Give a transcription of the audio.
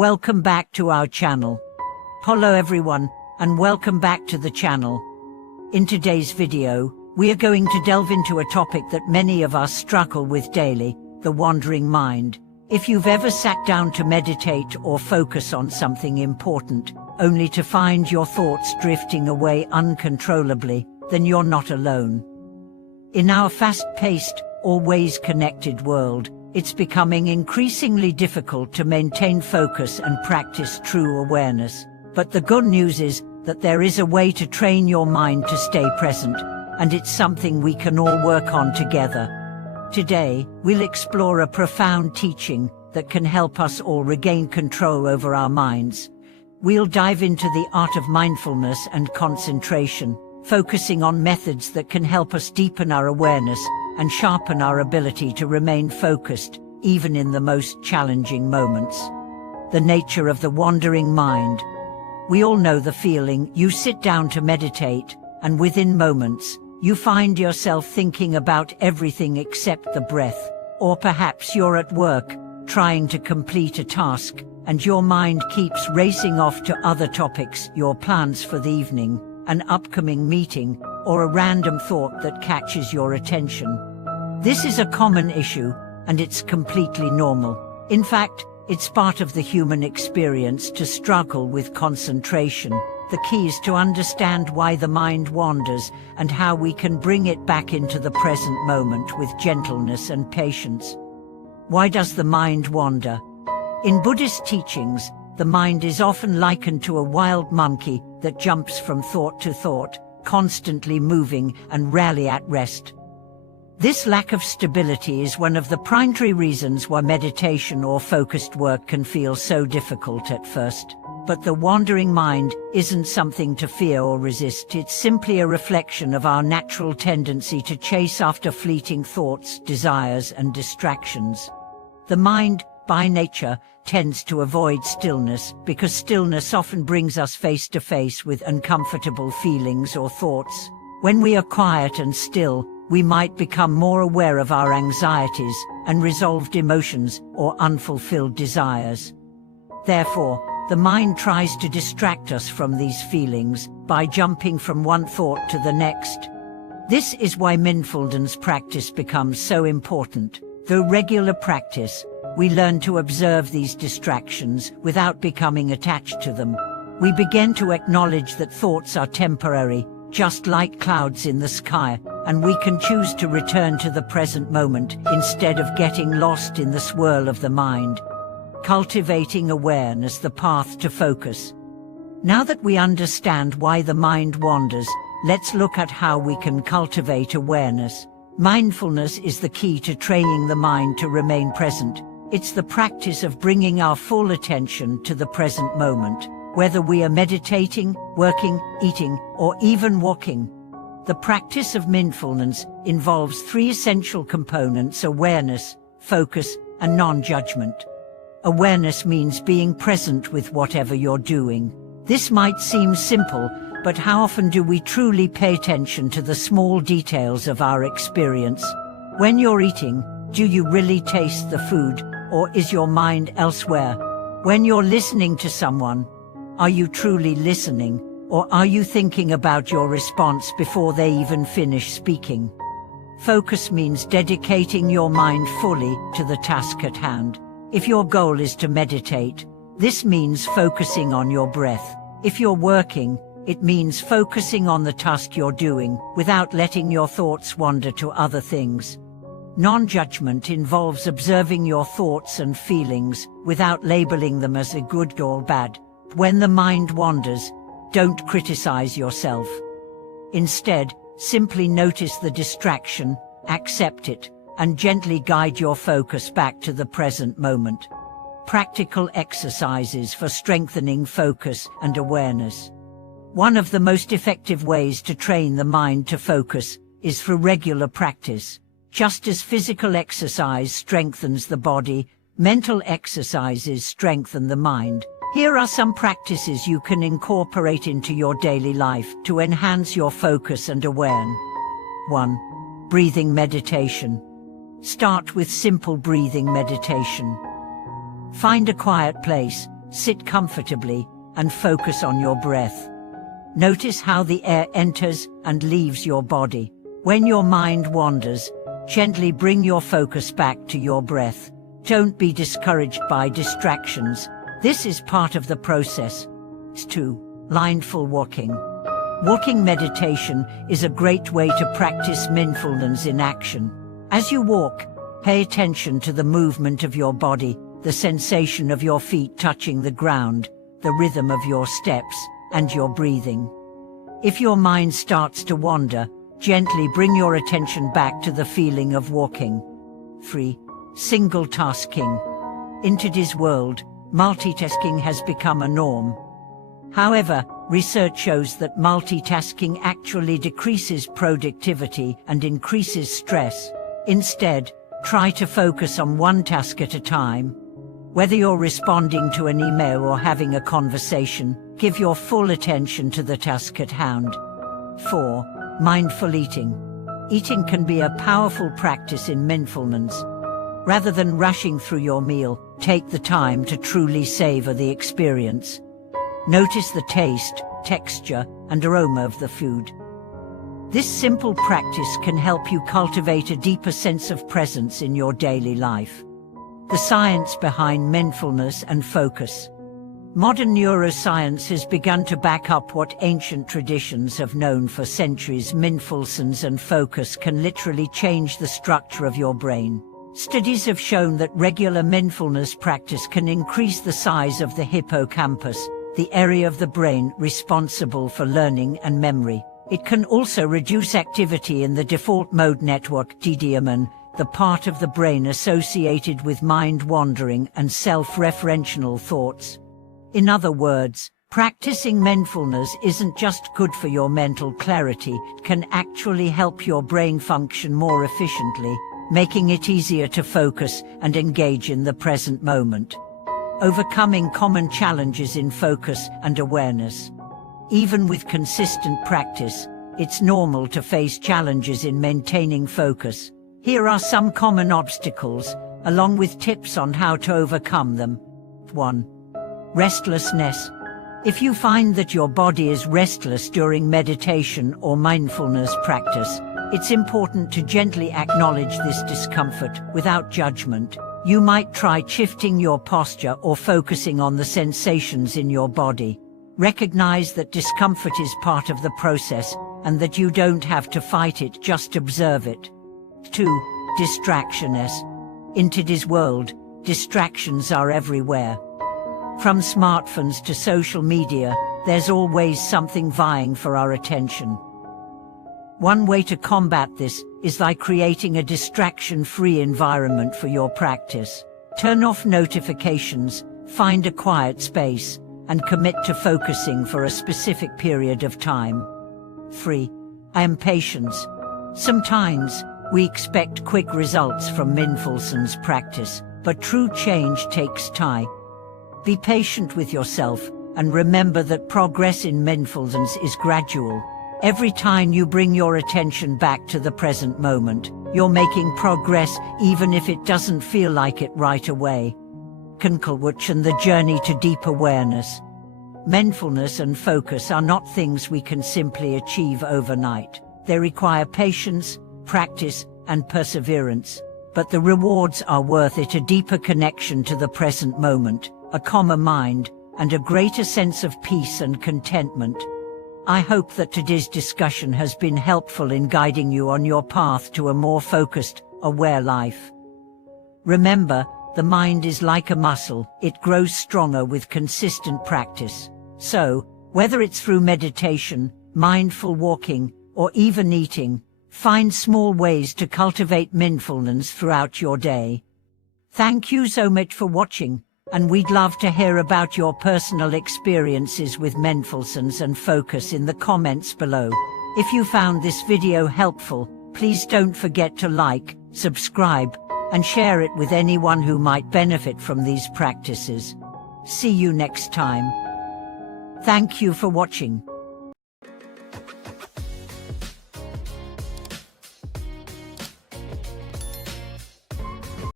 Welcome back to our channel. Hello everyone, and welcome back to the channel. In today's video, we are going to delve into a topic that many of us struggle with daily, the wandering mind. If you've ever sat down to meditate or focus on something important, only to find your thoughts drifting away uncontrollably, then you're not alone. In our fast-paced, always connected world, it's becoming increasingly difficult to maintain focus and practice true awareness. But the good news is that there is a way to train your mind to stay present, and it's something we can all work on together. Today, we'll explore a profound teaching that can help us all regain control over our minds. We'll dive into the art of mindfulness and concentration, focusing on methods that can help us deepen our awareness and sharpen our ability to remain focused, even in the most challenging moments. The nature of the wandering mind. We all know the feeling. You sit down to meditate, and within moments, you find yourself thinking about everything except the breath. Or perhaps you're at work, trying to complete a task, and your mind keeps racing off to other topics, your plans for the evening, an upcoming meeting, or a random thought that catches your attention. This is a common issue, and it's completely normal. In fact, it's part of the human experience to struggle with concentration. The key is to understand why the mind wanders and how we can bring it back into the present moment with gentleness and patience. Why does the mind wander? In Buddhist teachings, the mind is often likened to a wild monkey that jumps from thought to thought, constantly moving and rarely at rest. This lack of stability is one of the primary reasons why meditation or focused work can feel so difficult at first. But the wandering mind isn't something to fear or resist. It's simply a reflection of our natural tendency to chase after fleeting thoughts, desires, and distractions. The mind, by nature, tends to avoid stillness because stillness often brings us face to face with uncomfortable feelings or thoughts. When we are quiet and still, we might become more aware of our anxieties, unresolved emotions, or unfulfilled desires. Therefore, the mind tries to distract us from these feelings by jumping from one thought to the next. This is why mindfulness practice becomes so important. Through regular practice, we learn to observe these distractions without becoming attached to them. We begin to acknowledge that thoughts are temporary, just like clouds in the sky, and we can choose to return to the present moment instead of getting lost in the swirl of the mind. Cultivating awareness, the path to focus. Now that we understand why the mind wanders, let's look at how we can cultivate awareness. Mindfulness is the key to training the mind to remain present. It's the practice of bringing our full attention to the present moment, whether we are meditating, working, eating, or even walking. The practice of mindfulness involves three essential components: awareness, focus, and non-judgment. Awareness means being present with whatever you're doing. This might seem simple, but how often do we truly pay attention to the small details of our experience? When you're eating, do you really taste the food, or is your mind elsewhere? When you're listening to someone, are you truly listening, or are you thinking about your response before they even finish speaking? Focus means dedicating your mind fully to the task at hand. If your goal is to meditate, this means focusing on your breath. If you're working, it means focusing on the task you're doing, without letting your thoughts wander to other things. Non-judgment involves observing your thoughts and feelings, without labeling them as a good or bad. When the mind wanders, don't criticize yourself. Instead, simply notice the distraction, accept it, and gently guide your focus back to the present moment. Practical exercises for strengthening focus and awareness. One of the most effective ways to train the mind to focus is through regular practice. Just as physical exercise strengthens the body, mental exercises strengthen the mind. Here are some practices you can incorporate into your daily life to enhance your focus and awareness. 1. Breathing meditation. Start with simple breathing meditation. Find a quiet place, Sit comfortably and focus on your breath. Notice how the air enters and leaves your body. When your mind wanders, gently bring your focus back to your breath. Don't be discouraged by distractions. This is part of the process. 2. Mindful walking. Walking meditation is a great way to practice mindfulness in action. As you walk, pay attention to the movement of your body, the sensation of your feet touching the ground, the rhythm of your steps, and your breathing. If your mind starts to wander, gently bring your attention back to the feeling of walking. 3. Single tasking. In today's world, multitasking has become a norm. However, research shows that multitasking actually decreases productivity and increases stress. Instead, try to focus on one task at a time. Whether you're responding to an email or having a conversation, give your full attention to the task at hand. 4. Mindful eating. Eating can be a powerful practice in mindfulness. Rather than rushing through your meal, take the time to truly savor the experience. Notice the taste, texture, and aroma of the food. This simple practice can help you cultivate a deeper sense of presence in your daily life. The science behind mindfulness and focus. Modern neuroscience has begun to back up what ancient traditions have known for centuries. Mindfulness and focus can literally change the structure of your brain. Studies have shown that regular mindfulness practice can increase the size of the hippocampus, the area of the brain responsible for learning and memory. It can also reduce activity in the default mode network (DDMN), the part of the brain associated with mind wandering and self-referential thoughts. In other words, practicing mindfulness isn't just good for your mental clarity, it can actually help your brain function more efficiently, making it easier to focus and engage in the present moment. Overcoming common challenges in focus and awareness. Even with consistent practice, it's normal to face challenges in maintaining focus. Here are some common obstacles, along with tips on how to overcome them. 1. Restlessness. If you find that your body is restless during meditation or mindfulness practice, it's important to gently acknowledge this discomfort without judgment. You might try shifting your posture or focusing on the sensations in your body. Recognize that discomfort is part of the process and that you don't have to fight it, just observe it. 2. Distractionness. In today's world, distractions are everywhere. From smartphones to social media, there's always something vying for our attention. One way to combat this is by creating a distraction-free environment for your practice. Turn off notifications, find a quiet space, and commit to focusing for a specific period of time. 3. Impatience. Sometimes, we expect quick results from mindfulness practice, but true change takes time. Be patient with yourself, and remember that progress in mindfulness is gradual. Every time you bring your attention back to the present moment, you're making progress even if it doesn't feel like it right away. Conclusion and the journey to deep awareness. Mindfulness and focus are not things we can simply achieve overnight. They require patience, practice, and perseverance. But the rewards are worth it: a deeper connection to the present moment, a calmer mind, and a greater sense of peace and contentment. I hope that today's discussion has been helpful in guiding you on your path to a more focused, aware life. Remember, the mind is like a muscle, it grows stronger with consistent practice. So, whether it's through meditation, mindful walking, or even eating, find small ways to cultivate mindfulness throughout your day. Thank you so much for watching, and we'd love to hear about your personal experiences with mindfulness and focus in the comments below. If you found this video helpful, please don't forget to like, subscribe, and share it with anyone who might benefit from these practices. See you next time. Thank you for watching.